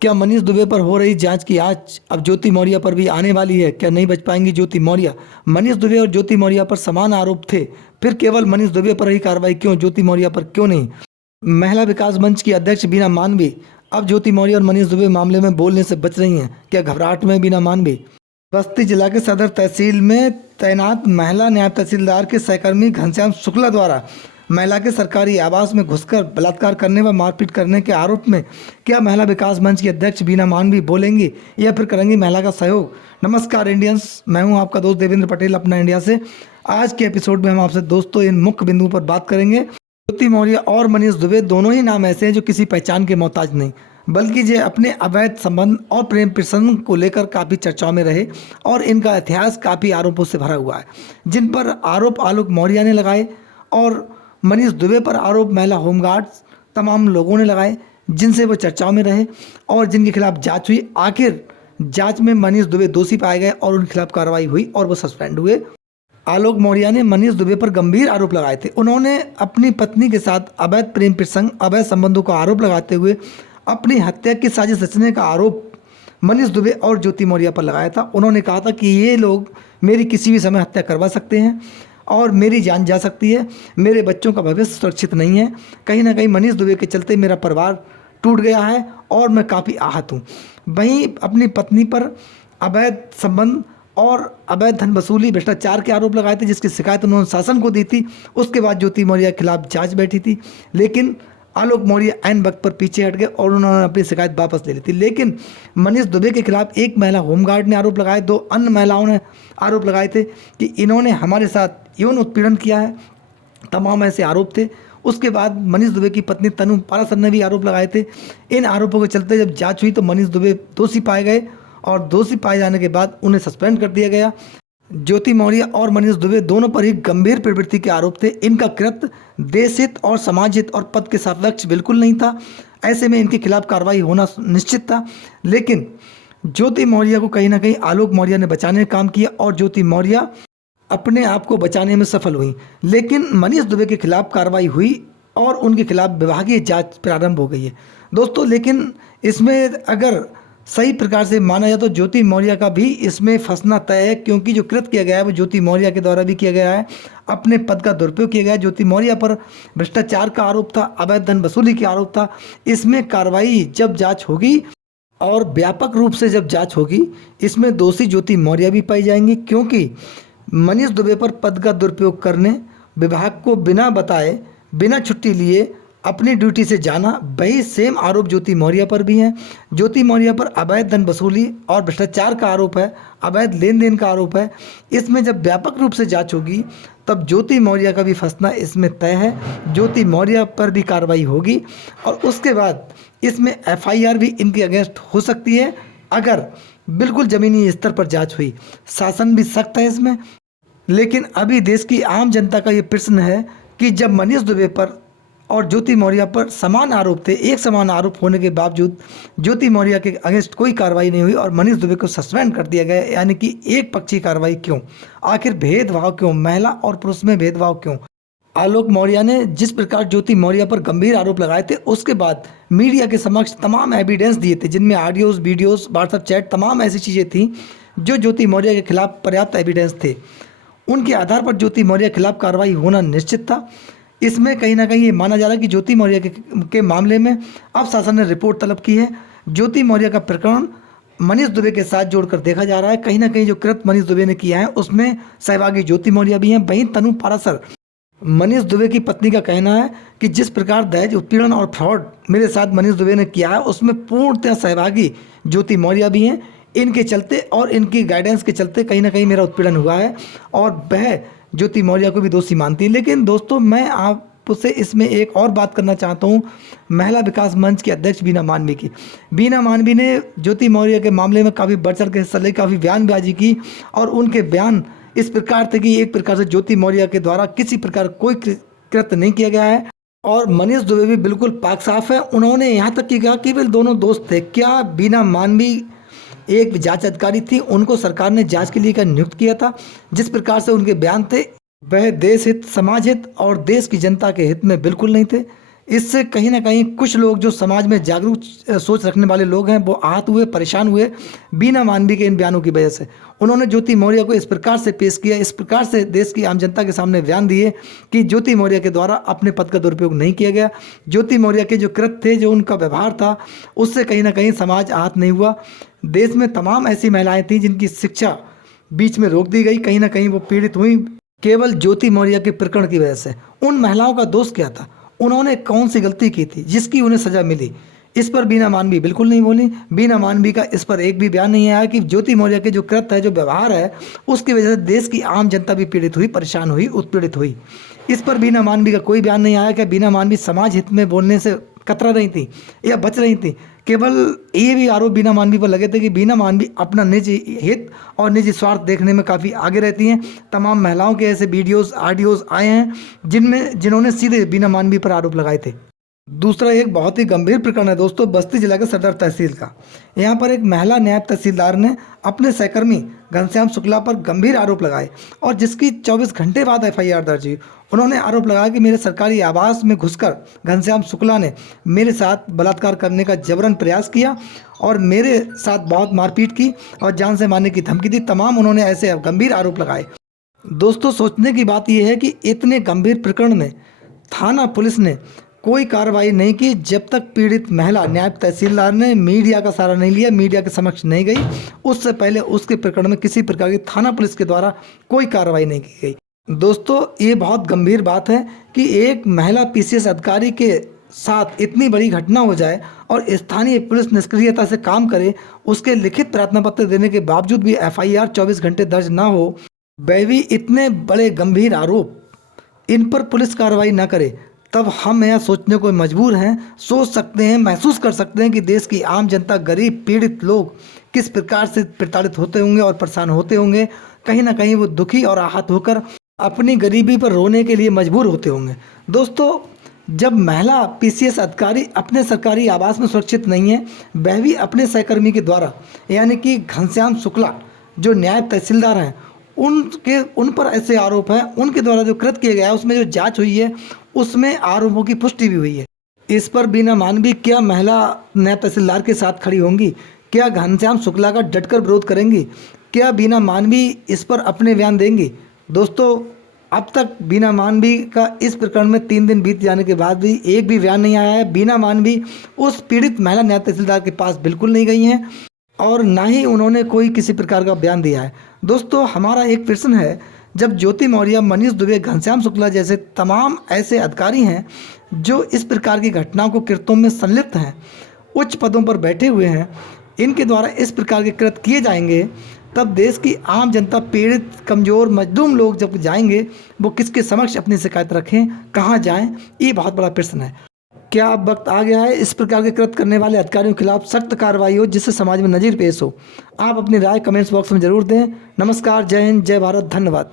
क्या मनीष दुबे पर हो रही जांच की आज अब ज्योति मौर्य पर भी आने वाली है? क्या नहीं बच पाएंगी ज्योति मौर्य? मनीष दुबे और ज्योति मौर्य पर समान आरोप थे, फिर केवल मनीष दुबे पर ही कार्रवाई क्यों, ज्योति मौर्य पर क्यों नहीं? महिला विकास मंच की अध्यक्ष बीना मानवी अब ज्योति मौर्य और मनीष दुबे मामले में बोलने से बच रही हैं। क्या घबराहट में बीना मानवी? बस्ती जिला के सदर तहसील में तैनात महिला न्याय तहसीलदार के सहकर्मी घनश्याम शुक्ला द्वारा महिला के सरकारी आवास में घुसकर बलात्कार करने व मारपीट करने के आरोप में क्या महिला विकास मंच की अध्यक्ष बीना मानवी बोलेंगी या फिर करेंगी महिला का सहयोग? नमस्कार इंडियंस, मैं हूं आपका दोस्त देवेंद्र पटेल अपना इंडिया से। आज के एपिसोड में हम आपसे दोस्तों इन मुख्य बिंदुओं पर बात करेंगे। ज्योति मौर्य और मनीष दुबे दोनों ही नाम ऐसे हैं जो किसी पहचान के मोहताज नहीं, बल्कि ये अपने अवैध संबंध और प्रेम प्रसंग को लेकर काफ़ी चर्चाओं में रहे और इनका इतिहास काफ़ी आरोपों से भरा हुआ है, जिन पर आरोप आलोक मौर्य ने लगाए और मनीष दुबे पर आरोप महिला होमगार्ड्स तमाम लोगों ने लगाए, जिनसे वो चर्चाओं में रहे और जिनके खिलाफ जांच हुई। आखिर जांच में मनीष दुबे दोषी पाए गए और उनके खिलाफ कार्रवाई हुई और वो सस्पेंड हुए। आलोक मौर्य ने मनीष दुबे पर गंभीर आरोप लगाए थे। उन्होंने अपनी पत्नी के साथ अवैध प्रेम प्रसंग, अवैध संबंधों का आरोप लगाते हुए अपनी हत्या की साजिश रचने का आरोप मनीष दुबे और ज्योति मौर्य पर लगाया था। उन्होंने कहा था कि ये लोग मेरी किसी भी समय हत्या करवा सकते हैं और मेरी जान जा सकती है, मेरे बच्चों का भविष्य सुरक्षित नहीं है। कहीं ना कहीं मनीष दुबे के चलते मेरा परिवार टूट गया है और मैं काफ़ी आहत हूँ। वहीं अपनी पत्नी पर अवैध संबंध और अवैध धन वसूली, भ्रष्टाचार के आरोप लगाए थे, जिसकी शिकायत उन्होंने शासन को दी थी। उसके बाद ज्योति मौर्य के खिलाफ जांच बैठी थी, लेकिन आलोक मौर्य ऐन वक्त पर पीछे हट गए और उन्होंने अपनी शिकायत वापस ले ली थी। लेकिन मनीष दुबे के खिलाफ एक महिला होमगार्ड ने आरोप लगाए, दो अन्य महिलाओं ने आरोप लगाए थे कि इन्होंने हमारे साथ यौन उत्पीड़न किया है। तमाम ऐसे आरोप थे। उसके बाद मनीष दुबे की पत्नी तनु पारासर ने भी आरोप लगाए थे। इन आरोपों के चलते जब जांच हुई तो मनीष दुबे दोषी पाए गए और दोषी पाए जाने के बाद उन्हें सस्पेंड कर दिया गया। ज्योति मौर्य और मनीष दुबे दोनों पर ही गंभीर प्रवृत्ति के आरोप थे। इनका कृत्य देश हित और समाज हित और पद के सापेक्ष बिल्कुल नहीं था। ऐसे में इनके खिलाफ कार्रवाई होना निश्चित था। लेकिन ज्योति मौर्य को कहीं ना कहीं आलोक मौर्य ने बचाने का काम किया और ज्योति मौर्य अपने आप को बचाने में सफल हुई। लेकिन मनीष दुबे के खिलाफ कार्रवाई हुई और उनके खिलाफ विभागीय जांच प्रारंभ हो गई है दोस्तों। लेकिन इसमें अगर सही प्रकार से माना जाए तो ज्योति मौर्य का भी इसमें फंसना तय है, क्योंकि जो कृत्य किया गया है वो ज्योति मौर्य के द्वारा भी किया गया है। अपने पद का दुरुपयोग किया गया है। ज्योति मौर्य पर भ्रष्टाचार का आरोप था, अवैध धन वसूली का आरोप था। इसमें कार्रवाई जब जांच होगी और व्यापक रूप से जब जांच होगी, इसमें दोषी ज्योति मौर्य भी पाई जाएंगी, क्योंकि मनीष दुबे पर पद का दुरुपयोग करने, विभाग को बिना बताए, बिना छुट्टी लिए अपनी ड्यूटी से जाना, वही सेम आरोप ज्योति मौर्य पर भी है। ज्योति मौर्य पर अवैध धन वसूली और भ्रष्टाचार का आरोप है, अवैध लेन देन का आरोप है। इसमें जब व्यापक रूप से जांच होगी तब ज्योति मौर्य का भी फंसना इसमें तय है। ज्योति मौर्य पर भी कार्रवाई होगी और उसके बाद इसमें FIR भी इनके अगेंस्ट हो सकती है अगर बिल्कुल ज़मीनी स्तर पर जांच हुई। शासन भी सख्त है इसमें। लेकिन अभी देश की आम जनता का ये प्रश्न है कि जब मनीष दुबे पर और ज्योति मौर्य पर समान आरोप थे, एक समान आरोप होने के बावजूद ज्योति मौर्य के अगेंस्ट कोई कार्रवाई नहीं हुई और मनीष दुबे को सस्पेंड कर दिया गया, यानी कि एक पक्षी कार्रवाई क्यों? आखिर भेदभाव क्यों? महिला और पुरुष में भेदभाव क्यों? आलोक मौर्य ने जिस प्रकार ज्योति मौर्य पर गंभीर आरोप लगाए थे, उसके बाद मीडिया के समक्ष तमाम एविडेंस दिए थे, जिनमें ऑडियोज, वीडियोज, व्हाट्सएप चैट, तमाम ऐसी चीज़ें थी जो ज्योति मौर्य के खिलाफ पर्याप्त एविडेंस थे। उनके आधार पर ज्योति मौर्य के खिलाफ कार्रवाई होना निश्चित था। इसमें कहीं ना कहीं ये माना जा रहा है कि ज्योति मौर्य के मामले में अब शासन ने रिपोर्ट तलब की है। ज्योति मौर्य का प्रकरण मनीष दुबे के साथ जोड़कर देखा जा रहा है। कहीं ना कहीं जो कृत्य मनीष दुबे ने किया है उसमें सहभागी ज्योति मौर्य भी हैं। वहीं तनु पारासर, मनीष दुबे की पत्नी, का कहना है कि जिस प्रकार दहेज उत्पीड़न और फ्रॉड मेरे साथ मनीष दुबे ने किया है उसमें पूर्णतः सहभागी ज्योति मौर्य भी हैं। इनके चलते और इनकी गाइडेंस के चलते कहीं ना कहीं मेरा उत्पीड़न हुआ है और वह ज्योति मौर्य को भी दोषी मानती है। लेकिन दोस्तों, मैं आपसे इसमें एक और बात करना चाहता हूँ महिला विकास मंच की अध्यक्ष बीना मानवी की। बीना मानवी ने ज्योति मौर्य के मामले में काफ़ी बढ़ चढ़ के हिस्सा ले, काफ़ी बयानबाजी की और उनके बयान इस प्रकार थे कि एक प्रकार से ज्योति मौर्य के द्वारा किसी प्रकार कोई कृत्य नहीं किया गया है और मनीष दुबे भी बिल्कुल पाक साफ है। उन्होंने यहाँ तक कि कहा कि वे दोनों दोस्त थे। क्या बीना मानवी एक जांच अधिकारी थी, उनको सरकार ने जांच के लिए क्या नियुक्त किया था? जिस प्रकार से उनके बयान थे वह देश हित, समाज हित और देश की जनता के हित में बिल्कुल नहीं थे। इससे कहीं ना कहीं कुछ लोग जो समाज में जागरूक सोच रखने वाले लोग हैं वो आहत हुए, परेशान हुए बीना मानवी के इन बयानों की वजह से। उन्होंने ज्योति मौर्य को इस प्रकार से पेश किया, इस प्रकार से देश की आम जनता के सामने बयान दिए कि ज्योति मौर्य के द्वारा अपने पद का दुरुपयोग नहीं किया गया। ज्योति मौर्य के जो कृत्य थे, जो उनका व्यवहार था, उससे कहीं ना कहीं समाज आहत नहीं हुआ। देश में तमाम ऐसी महिलाएं थीं जिनकी शिक्षा बीच में रोक दी गई, कहीं ना कहीं वो पीड़ित हुई केवल ज्योति मौर्य के प्रकरण की वजह से। उन महिलाओं का दोष क्या था? उन्होंने कौन सी गलती की थी जिसकी उन्हें सजा मिली? इस पर बीना मानवी बिल्कुल नहीं बोली। बीना मानवी का इस पर एक भी बयान नहीं आया कि ज्योति मौर्य के जो कृत्य है, जो व्यवहार है, उसकी वजह से देश की आम जनता भी पीड़ित हुई, परेशान हुई, उत्पीड़ित हुई। इस पर बीना मानवी का कोई बयान नहीं आया कि बीना मानवी समाज हित में बोलने से कतरा रही थी या बच रही थी। केवल ये भी आरोप बीना मानवी पर लगे थे कि बीना मानवी अपना निजी हित और निजी स्वार्थ देखने में काफ़ी आगे रहती हैं। तमाम महिलाओं के ऐसे वीडियोस, ऑडियोज आए हैं जिन्होंने सीधे बीना मानवी पर आरोप लगाए थे। दूसरा एक बहुत ही गंभीर प्रकरण है दोस्तों, बस्ती जिला के सदर तहसील का। यहाँ पर एक महिला नायब तहसीलदार ने अपने सहकर्मी घनश्याम शुक्ला पर गंभीर आरोप लगाए और जिसकी 24 घंटे बाद एफआईआर दर्ज हुई। उन्होंने आरोप लगाया कि मेरे सरकारी आवास में घुसकर घनश्याम शुक्ला ने मेरे साथ बलात्कार करने का जबरन प्रयास किया और मेरे साथ बहुत मारपीट की और जान से मारने की धमकी दी। तमाम उन्होंने ऐसे गंभीर आरोप लगाए। दोस्तों, सोचने की बात यह है कि इतने गंभीर प्रकरण में थाना पुलिस ने कोई कार्रवाई नहीं की जब तक पीड़ित महिला नायब तहसीलदार ने मीडिया का सहारा नहीं लिया, मीडिया के समक्ष नहीं गई। उससे पहले उसके प्रकरण में किसी प्रकार की थाना पुलिस के द्वारा कोई कार्रवाई नहीं की गई। दोस्तों, ये बहुत गंभीर बात है कि एक महिला पीसीएस अधिकारी के साथ इतनी बड़ी घटना हो जाए और स्थानीय पुलिस निष्क्रियता से काम करे, उसके लिखित प्रार्थना पत्र देने के बावजूद भी एफआईआर 24 घंटे दर्ज ना हो, वह भी इतने बड़े गंभीर आरोप, इन पर पुलिस कार्रवाई ना करे, तब हम यह सोचने को मजबूर हैं, सोच सकते हैं, महसूस कर सकते हैं कि देश की आम जनता, गरीब पीड़ित लोग किस प्रकार से प्रताड़ित होते होंगे और परेशान होते होंगे। कहीं ना कहीं वो दुखी और आहत होकर अपनी गरीबी पर रोने के लिए मजबूर होते होंगे। दोस्तों, जब महिला पीसीएस अधिकारी अपने सरकारी आवास में सुरक्षित नहीं है, वह भी अपने सहकर्मी के द्वारा, यानी कि घनश्याम शुक्ला जो नायब तहसीलदार हैं, उन पर ऐसे आरोप हैं, उनके द्वारा जो कृत्य किया गया है, उसमें जो जांच हुई है उसमें आरोपों की पुष्टि भी हुई है। इस पर बीना मानवी क्या महिला नायब तहसीलदार के साथ खड़ी होंगी? क्या घनश्याम शुक्ला का डटकर विरोध करेंगी? क्या बीना मानवी इस पर अपने बयान देंगी? दोस्तों, अब तक बीना मानवी का इस प्रकरण में 3 दिन बीत जाने के बाद भी एक भी बयान नहीं आया है। बीना मानवी उस पीड़ित महिला नायब तहसीलदार के पास बिल्कुल नहीं गई हैं और ना ही उन्होंने कोई किसी प्रकार का बयान दिया है। दोस्तों, हमारा एक प्रश्न है, जब ज्योति मौर्य, मनीष दुबे, घनश्याम शुक्ला जैसे तमाम ऐसे अधिकारी हैं जो इस प्रकार की घटनाओं को कृत्यों में संलिप्त हैं, उच्च पदों पर बैठे हुए हैं, इनके द्वारा इस प्रकार के कृत्य किए जाएंगे, तब देश की आम जनता, पीड़ित, कमज़ोर, मजलूम लोग जब जाएंगे, वो किसके समक्ष अपनी शिकायत रखें, कहाँ जाएं? ये बहुत बड़ा प्रश्न है। क्या अब वक्त आ गया है इस प्रकार के कृत्य करने वाले अधिकारियों के खिलाफ सख्त कार्रवाई हो, जिससे समाज में नज़ीर पेश हो? आप अपनी राय कमेंट्स बॉक्स में ज़रूर दें। नमस्कार, जय हिंद, जय भारत, धन्यवाद।